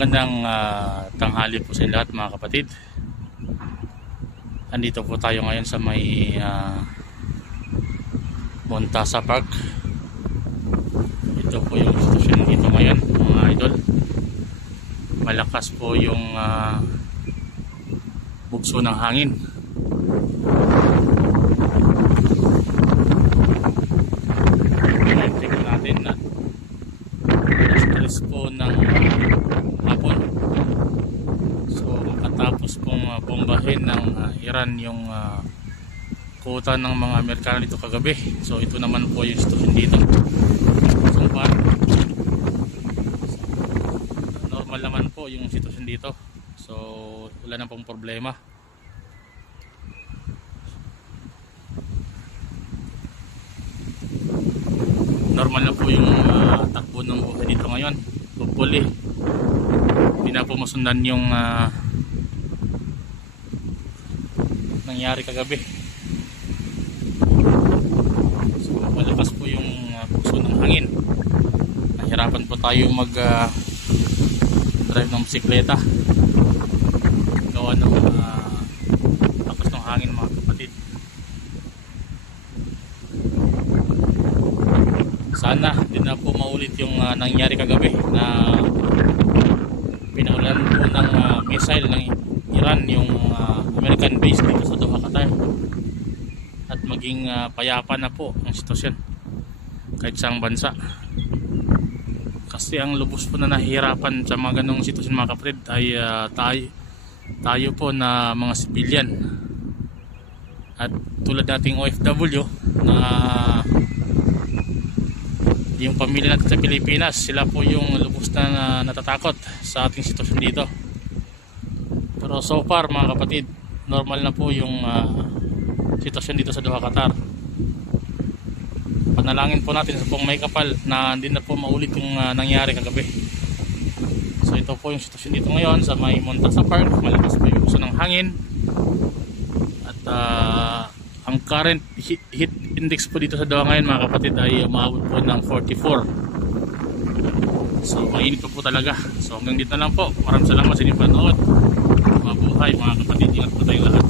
Magandang tanghali po sa lahat mga kapatid. Andito po tayo ngayon sa may Montasa Park. Ito po yung sitwasyon dito ngayon mga idol. Malakas po yung bugso ng hangin. Tingnan natin na stress po ng hapon. So matapos pong bombahin ng Iran yung kuta ng mga Amerikano dito kagabi. So ito naman po yung sitwasyon dito. So far normal naman po yung sitwasyon dito. So wala na pong problema. Normal na po yung takbo ng buhay dito ngayon. Hopefully hindi na po masundan yung nangyari kagabi. So malakas po yung bugso ng hangin. Nahirapan po tayo mag drive ng bisikleta gawa ng lakas ng hangin mga kapatid. Sana hindi na po maulit yung nangyari kagabi na pinaulan po ng missile ng Iran yung American base dito sa Doha, Qatar, at maging payapa na po ang sitwasyon kahit saang bansa. Kasi ang lubos po na nahihirapan sa mga ganong sitwasyon mga kapatid ay tayo po na mga civilian, at tulad nating OFW na yung pamilya natin sa Pilipinas, sila po yung lubos na natatakot sa ating sitwasyon dito. Pero so far mga kapatid, normal na po yung sitwasyon dito sa Doha, Qatar. Panalangin po natin sa pong may kapal na hindi na po maulit yung nangyari kagabi. So ito po yung sitwasyon dito ngayon sa may Montasa Park. Malakas po yung bugso ng hangin. At ang current heat index po dito sa Doha ngayon mga kapatid ay umaabot po ng 44. So mainit po talaga. So hanggang dito na lang po. Maraming salamat sa inyong panood. Mabuhay mga kapatid. Ingat po tayong lahat.